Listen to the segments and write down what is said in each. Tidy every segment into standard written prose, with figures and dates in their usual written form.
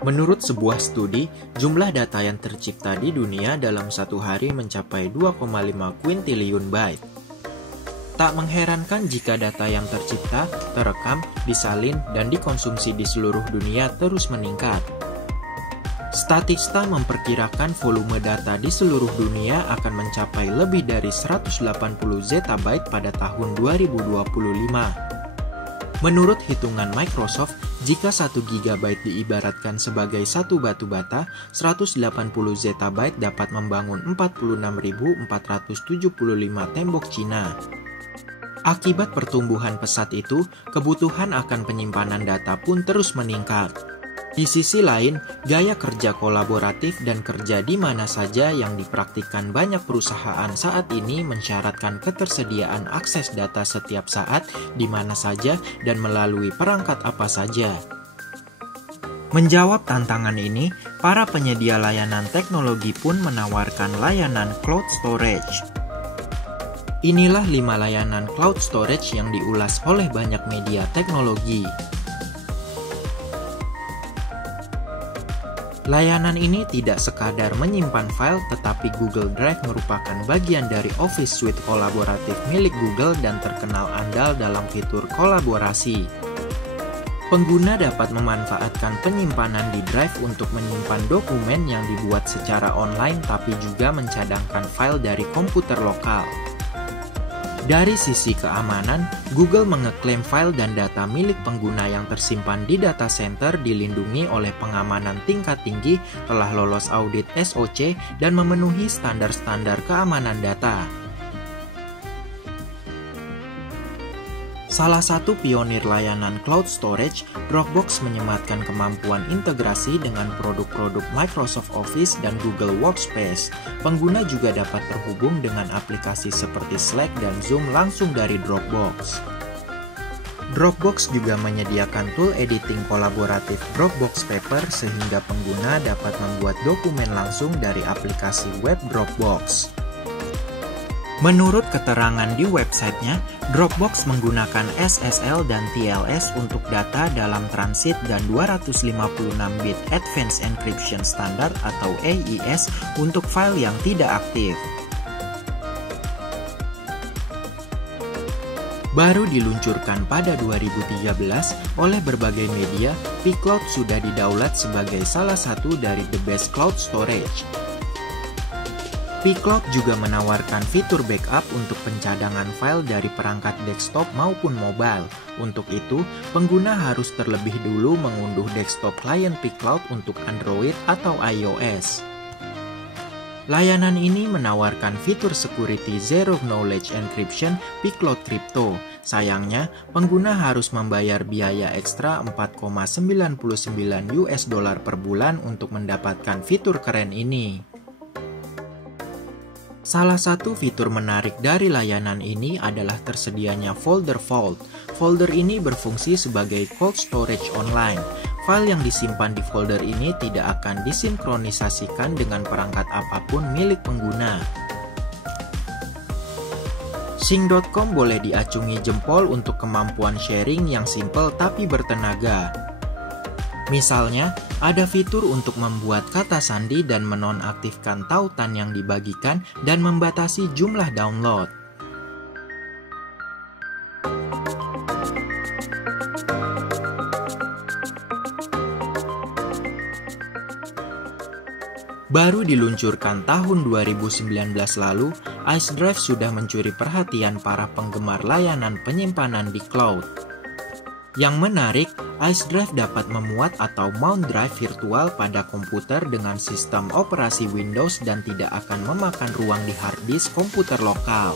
Menurut sebuah studi, jumlah data yang tercipta di dunia dalam satu hari mencapai 2,5 kuintiliun byte. Tak mengherankan jika data yang tercipta, terekam, disalin, dan dikonsumsi di seluruh dunia terus meningkat. Statista memperkirakan volume data di seluruh dunia akan mencapai lebih dari 180 zettabyte pada tahun 2025. Menurut hitungan Microsoft, jika 1 GB diibaratkan sebagai satu batu bata, 180 zettabyte dapat membangun 46.475 tembok Cina. Akibat pertumbuhan pesat itu, kebutuhan akan penyimpanan data pun terus meningkat. Di sisi lain, gaya kerja kolaboratif dan kerja di mana saja yang dipraktikkan banyak perusahaan saat ini mensyaratkan ketersediaan akses data setiap saat, di mana saja, dan melalui perangkat apa saja. Menjawab tantangan ini, para penyedia layanan teknologi pun menawarkan layanan cloud storage. Inilah 5 layanan cloud storage yang diulas oleh banyak media teknologi. Layanan ini tidak sekadar menyimpan file, tetapi Google Drive merupakan bagian dari Office Suite kolaboratif milik Google dan terkenal andal dalam fitur kolaborasi. Pengguna dapat memanfaatkan penyimpanan di Drive untuk menyimpan dokumen yang dibuat secara online, tapi juga mencadangkan file dari komputer lokal. Dari sisi keamanan, Google mengeklaim file dan data milik pengguna yang tersimpan di data center dilindungi oleh pengamanan tingkat tinggi, telah lolos audit SOC, dan memenuhi standar-standar keamanan data. Salah satu pionir layanan cloud storage, Dropbox menyematkan kemampuan integrasi dengan produk-produk Microsoft Office dan Google Workspace. Pengguna juga dapat terhubung dengan aplikasi seperti Slack dan Zoom langsung dari Dropbox. Dropbox juga menyediakan tool editing kolaboratif Dropbox Paper sehingga pengguna dapat membuat dokumen langsung dari aplikasi web Dropbox. Menurut keterangan di websitenya, Dropbox menggunakan SSL dan TLS untuk data dalam transit dan 256-bit Advanced Encryption Standard atau AES untuk file yang tidak aktif. Baru diluncurkan pada 2013 oleh berbagai media, pCloud sudah didaulat sebagai salah satu dari the best cloud storage. pCloud juga menawarkan fitur backup untuk pencadangan file dari perangkat desktop maupun mobile. Untuk itu, pengguna harus terlebih dulu mengunduh desktop klien pCloud untuk Android atau iOS. Layanan ini menawarkan fitur security Zero Knowledge Encryption pCloud Crypto. Sayangnya, pengguna harus membayar biaya ekstra $4,99 per bulan untuk mendapatkan fitur keren ini. Salah satu fitur menarik dari layanan ini adalah tersedianya folder vault. Folder ini berfungsi sebagai cold storage online. File yang disimpan di folder ini tidak akan disinkronisasikan dengan perangkat apapun milik pengguna. Sync.com boleh diacungi jempol untuk kemampuan sharing yang simple tapi bertenaga. Misalnya, ada fitur untuk membuat kata sandi dan menonaktifkan tautan yang dibagikan dan membatasi jumlah download. Baru diluncurkan tahun 2019 lalu, Ice Drive sudah mencuri perhatian para penggemar layanan penyimpanan di cloud. Yang menarik, Ice Drive dapat memuat atau mount drive virtual pada komputer dengan sistem operasi Windows dan tidak akan memakan ruang di hard disk komputer lokal.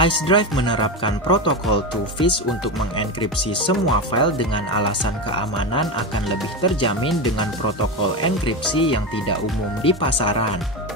Ice Drive menerapkan protokol 2FIS untuk mengenkripsi semua file dengan alasan keamanan akan lebih terjamin dengan protokol enkripsi yang tidak umum di pasaran.